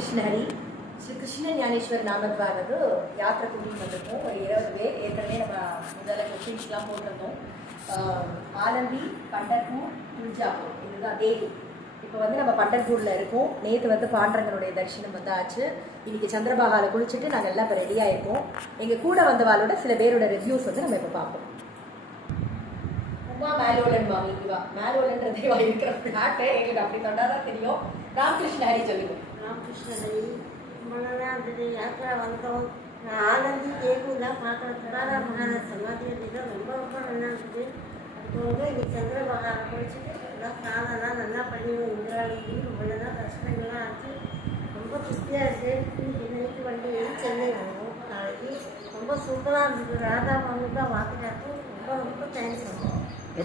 கிருஷ்ணஹரி ஸ்ரீ கிருஷ்ண ஞானேஸ்வர் நாமத்வாரது யாத்திரை கூட்டிகிட்டு வந்திருக்கோம். ஒரு 20 பேர். ஏற்கனவே நம்ம முதல்ல கொஸ்டின்ஸ்லாம் போட்டிருந்தோம். ஆலந்தி, பண்டர்பூர், துல்ஜாப்பூர், இதுதான் தேவி. இப்போ வந்து நம்ம பண்டர்பூரில் இருக்கோம். நேற்று வந்து பாண்டரங்கனுடைய தரிசனம் வந்து ஆச்சு. இன்றைக்கி சந்திரபாகாவில் குளிச்சுட்டு நாங்கள் எல்லாம் இப்போ ரெடியாக இருக்கோம். எங்கள் கூட வந்தவாளோட சில பேரோட ரிவ்யூஸ் வந்து நம்ம இப்போ பார்ப்போம். உமா மேலோலன் மாமி, இவா மேலோலன்றது இவா இருக்கிற ஃப்ளாட்டு எங்களுக்கு அப்படி தொண்டாதான் தெரியும். ராமகிருஷ்ண ஹரி சொல்லுங்க. ராமகிருஷ்ண ஹரி முன்னெல்லாம் அந்த யாத்திரா வந்தோம். நான் ஆலந்தி தேவிலாம் பார்க்குறேன். துடாரா மகாராஜ் சமாதி தான் ரொம்ப ரொம்ப நல்லா இருக்குது. அது வந்து இன்னைக்கு சந்திரபாகாவை குளிச்சுட்டு எல்லாம் சாதம்லாம் நல்லா பண்ணி இந்திராவதி முன்னெல்லாம் கஷ்டங்கள்லாம் ஆச்சு. ரொம்ப திருப்தியாக இருக்குது. இன்னைக்கு வண்டி சென்னை வந்தோம். நாளைக்கு ரொம்ப சூப்பராக இருந்தது. ராதா மாமி தான் வாக்கினாக்கும் ரொம்ப ரொம்ப தேங்க்ஸ்.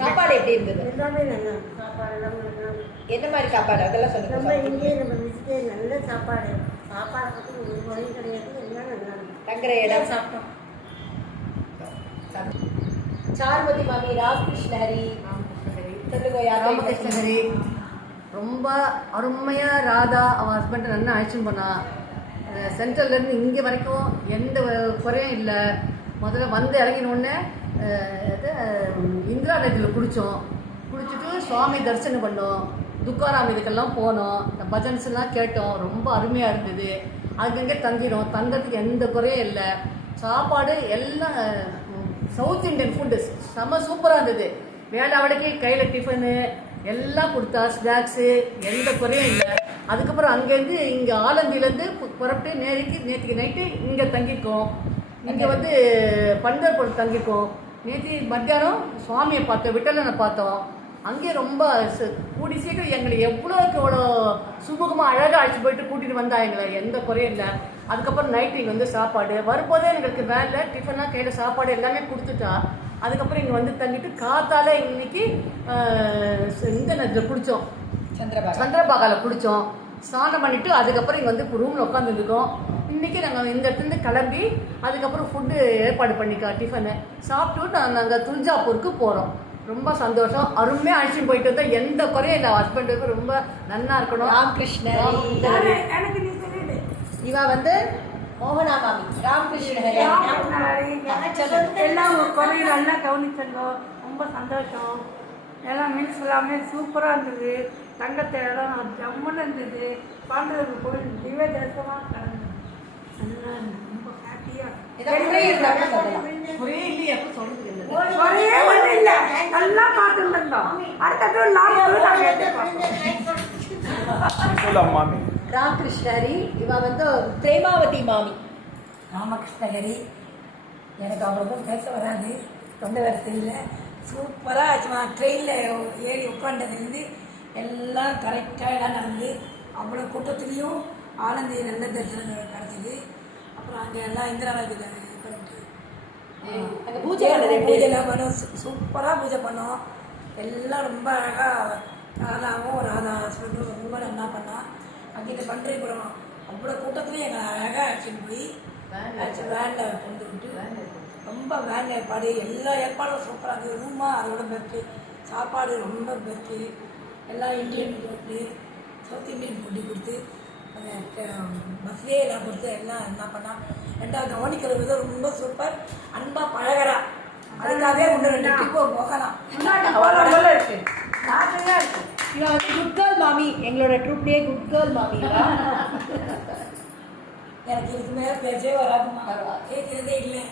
சாப்பாடு எப்படி இருந்தது? எல்லாமே நல்லா சாப்பாடு எல்லாமே நல்லா. என்ன மாதிரி சாப்பாடு அதெல்லாம் சொல்லுங்க. நம்ம இங்கே நம்ம விசிட்டே நல்ல சாப்பாடு. சாப்பாடை பற்றி ஒரு குறையும் கிடையாது. எல்லாம் நல்லா இருக்கும். தங்குற இடம் சாப்பிட்டோம். சாருமதி மாமி, ராமகிருஷ்ண ஹரி சொல்லுங்க. ராமகிருஷ்ண ஹரி ரொம்ப அருமையாக ராதா அவன் ஹஸ்பண்டை நல்லா அழைச்சின்னு போனான். சென்ட்ரல்லேருந்து இங்கே வரைக்கும் எந்த குறையும் இல்லை. முதல்ல வந்து இறங்கினோடனே இந்திரா நதியில் குளிச்சுட்டு சுவாமி தரிசனம் பண்ணோம். துக்காராம் இதுக்கெல்லாம் போனோம். இந்த பஜன்ஸ்லாம் கேட்டோம். ரொம்ப அருமையாக இருந்தது. அங்கங்கே தங்கிடும். தங்கிறதுக்கு எந்த குறையும் இல்லை. சாப்பாடு எல்லாம் சவுத் இண்டியன் ஃபுட்டு செம்ம சூப்பராக இருந்தது. வேளாவடைக்கு கையில் டிஃபனு எல்லாம் கொடுத்தா, ஸ்நாக்ஸு எந்த குறையும் இல்லை. அதுக்கப்புறம் அங்கேருந்து இங்கே ஆலந்தியிலேருந்து புறப்பட்டு நேற்றுக்கு நைட்டு இங்கே தங்கியிருக்கோம். இங்கே வந்து பண்டர்பூர் தங்கியிருக்கோம். நேற்று மத்தியானம் சுவாமியை பார்த்தோம், விட்டலனை பார்த்தோம். அங்கேயே ரொம்ப கூடி சீக்கிரம் எங்களை எவ்வளோக்கு எவ்வளோ சுமூகமாக அழகாக அழைச்சி போயிட்டு கூட்டிகிட்டு வந்தா எங்களை எந்த குறையும் இல்லை. அதுக்கப்புறம் நைட்டு இங்கே வந்து சாப்பாடு வரும்போதே எங்களுக்கு வேலை டிஃபனாக கையில் சாப்பாடு எல்லாமே கொடுத்துட்டா. அதுக்கப்புறம் இங்கே வந்து தங்கிட்டு காத்தால இன்னைக்கு இந்த நதியில் குளித்தோம். சந்திரபாகாவில் குளித்தோம். ஸ்நானம் பண்ணிவிட்டு அதுக்கப்புறம் இங்கே வந்து ரூமில் உட்காந்துருக்கோம். இன்றைக்கி நாங்கள் இந்த இடத்துலேருந்து கிளம்பி அதுக்கப்புறம் ஃபுட்டு ஏற்பாடு பண்ணிக்கா டிஃபனு சாப்பிட்டு நாங்கள் துல்ஜாப்பூருக்கு போகிறோம். ரொம்ப சந்தோஷம். அருமையாக அழைச்சிட்டு போயிட்டு வந்தால் எந்த குறையும் இல்லை. ஹஸ்பண்டுக்கு ரொம்ப நல்லா இருக்கணும். ராமகிருஷ்ண இவா வந்து மோகனா மாமி. ராமகிருஷ்ண எல்லாம் குறையும் நல்லா கவனிச்சோங்க. ரொம்ப சந்தோஷம். எல்லாம் மீன்ஸ் எல்லாமே சூப்பராக இருந்தது. தங்கத்தை இடம் ஜம்முன்னு இருந்தது. பாண்டவர் கோயில் திவ்ய தரிசனமாக கிடந்தது. நல்லா இருந்தது. ரொம்ப ஹாப்பியாக ஒரே இல்லையா சொல்றது இல்லை. ஒரே ஒன்றும் இல்லை. நல்லா பார்த்துட்டு இருந்தோம். அடுத்தது மாமி ராமகிருஷ்ண ஹரி இவா வந்து பிரேமாவதி மாமி. ராமகிருஷ்ணகிரி எனக்கு அவ்வளோக்கும் பேச வராது. தொண்டை வரிசையில் சூப்பராக ஆச்சுமா. ட்ரெயினில் ஏறி உட்காண்டதுலேருந்து எல்லாம் கரெக்டாக எல்லாம் நடந்து அவ்வளோ கூட்டத்துலேயும் ஆனந்தி நல்ல தரிசனம் கிடச்சிது. அப்புறம் அங்கே எல்லாம் இந்திரா நதி பண்ணிட்டு பூஜைலாம் பண்ணோம். சூப்பராக பூஜை பண்ணோம். எல்லாம் ரொம்ப அழகாக ராதாவும் ராதா ஹஸ்பண்டும் ரொம்ப நல்லா பண்ணோம். அங்கே பண்டரிபுரம் அவ்வளோ கூட்டத்துலேயும் எங்களை அழகாக அழைச்சிட்டு போய் வேனில் கொண்டு விட்டு ரொம்ப வேன் ஏற்பாடு எல்லா ஏற்பாடும் சூப்பராக இருந்தது. ரூமாக அதோட பெஸ்ட்டு. சாப்பாடு ரொம்ப பெஸ்ட்டு. எல்லாம் Indian food, south Indian food கொடுத்து பஸ்லேயே எல்லாம் கொடுத்து எல்லாம் என்ன பண்ணால் ரெண்டாவது கவனிக்கிற விதம் ரொம்ப சூப்பர். அன்பாக பழகிறா. அதுக்காகவே ஒன்று 2 ட்ரிப்பு போகலாம். இவா வந்து குட் கேர்ள் மாமி. எங்களோட ட்ரூப்லேயே குட் கேர்ள் மாமி. எனக்கு இதுக்கு மேலே பேசவே வராதுமா. கேட்குறதே இல்லை.